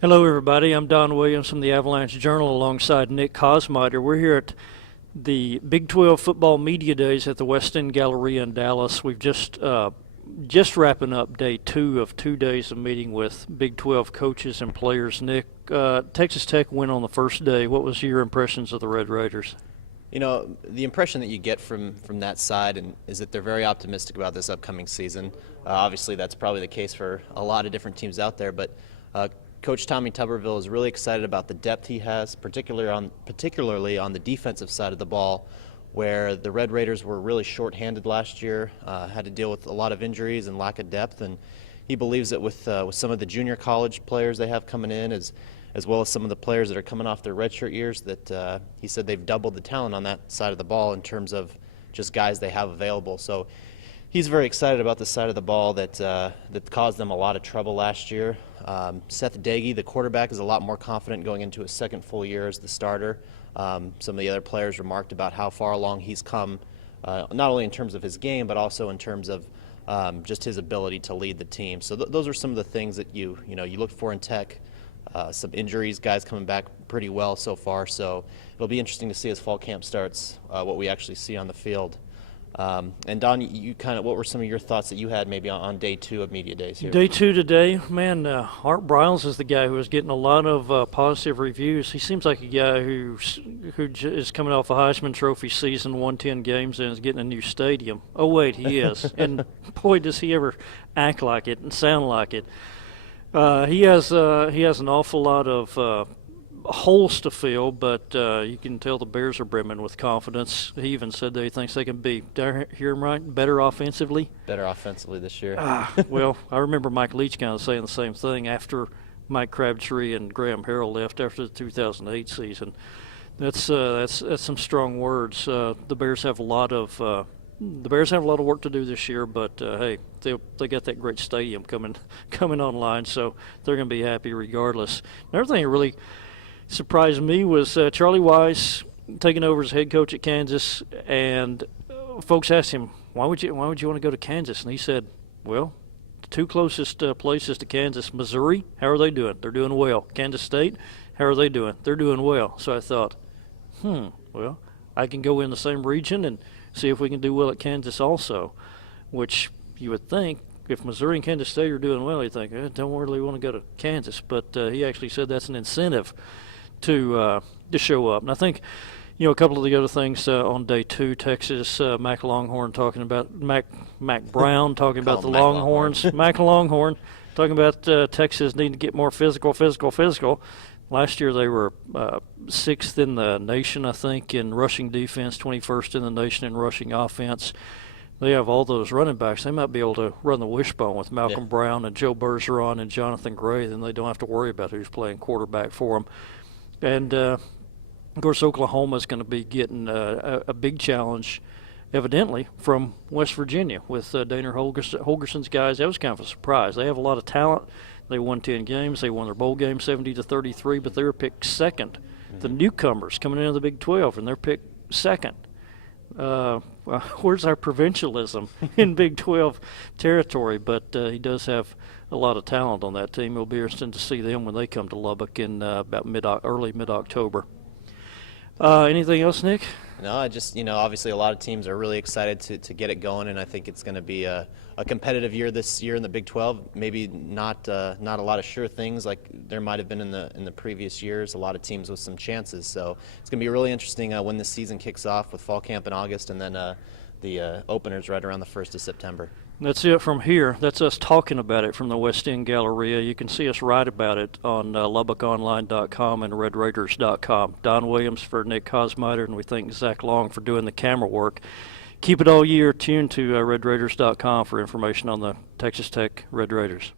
Hello, everybody. I'm Don Williams from the Avalanche-Journal alongside Nick Cosmider. We're here at the Big 12 Football Media Days at the West End Galleria in Dallas. We've just wrapping up day 2 of 2 days of meeting with Big 12 coaches and players. Nick, Texas Tech went on the first day. What was your impressions of the Red Raiders? You know, the impression that you get from that side is that they're very optimistic about this upcoming season. Obviously, that's probably the case for a lot of different teams out there, but Coach Tommy Tuberville is really excited about the depth he has, particularly on the defensive side of the ball, where the Red Raiders were really short-handed last year, had to deal with a lot of injuries and lack of depth, and he believes that with some of the junior college players they have coming in, as well as some of the players that are coming off their redshirt years, that he said they've doubled the talent on that side of the ball in terms of just guys they have available. So he's very excited about the side of the ball that caused them a lot of trouble last year. Seth Dagey, the quarterback, is a lot more confident going into his second full year as the starter. Some of the other players remarked about how far along he's come, not only in terms of his game, but also in terms of just his ability to lead the team. So those are some of the things that you look for in Tech. Some injuries, guys coming back pretty well so far. So it'll be interesting to see as fall camp starts what we actually see on the field. And Don, what were some of your thoughts that you had maybe on day 2 of media days here? Day 2 today, man, Art Briles is the guy who is getting a lot of positive reviews. He seems like a guy who is coming off a Heisman Trophy season, won 10 games, and is getting a new stadium. Oh, wait, he is. And boy, does he ever act like it and sound like it. He has an awful lot of holes to fill, but you can tell the Bears are brimming with confidence. He even said that he thinks they can be, did I hear him right, better offensively? Better offensively this year. Well, I remember Mike Leach kind of saying the same thing after Mike Crabtree and Graham Harrell left after the 2008 season. That's some strong words. The Bears have a lot of work to do this year, but hey, they got that great stadium coming online, so they're going to be happy regardless. Another thing that really surprised me was Charlie Weiss taking over as head coach at Kansas, and folks asked him, why would you want to go to Kansas? And he said, well, the 2 closest places to Kansas, Missouri, how are they doing? They're doing well. Kansas State, how are they doing? They're doing well. So I thought, well, I can go in the same region and see if we can do well at Kansas also, which you would think if Missouri and Kansas State are doing well, you think, don't really want to go to Kansas. But he actually said that's an incentive to show up. And I think, a couple of the other things on day 2, Texas, Mac Longhorn talking about Mac Brown talking about the Longhorns. Mac Longhorn talking about Texas needing to get more physical. Last year they were 6th in the nation, I think, in rushing defense, 21st in the nation in rushing offense. They have all those running backs. They might be able to run the wishbone with Malcolm Brown and Joe Bergeron and Jonathan Gray. Then they don't have to worry about who's playing quarterback for them. And, of course, Oklahoma's going to be getting a big challenge, evidently, from West Virginia with Dana Holgerson's guys. That was kind of a surprise. They have a lot of talent. They won 10 games. They won their bowl game 70-33, but they were picked second. Mm-hmm. The newcomers coming into the Big 12, and they're picked second. Where's our provincialism in Big 12 territory? But he does have a lot of talent on that team. It'll be interesting to see them when they come to Lubbock in about early mid-October. Anything else, Nick? No, obviously a lot of teams are really excited to get it going, and I think it's going to be a competitive year this year in the Big 12. Maybe not a lot of sure things like there might have been in the previous years. A lot of teams with some chances. So it's going to be really interesting when this season kicks off with fall camp in August, and then the openers right around the 1st of September. That's it from here. That's us talking about it from the West End Galleria. You can see us write about it on LubbockOnline.com and RedRaiders.com. Don Williams for Nick Cosmider, and we thank Zach Long for doing the camera work. Keep it all year tuned to RedRaiders.com for information on the Texas Tech Red Raiders.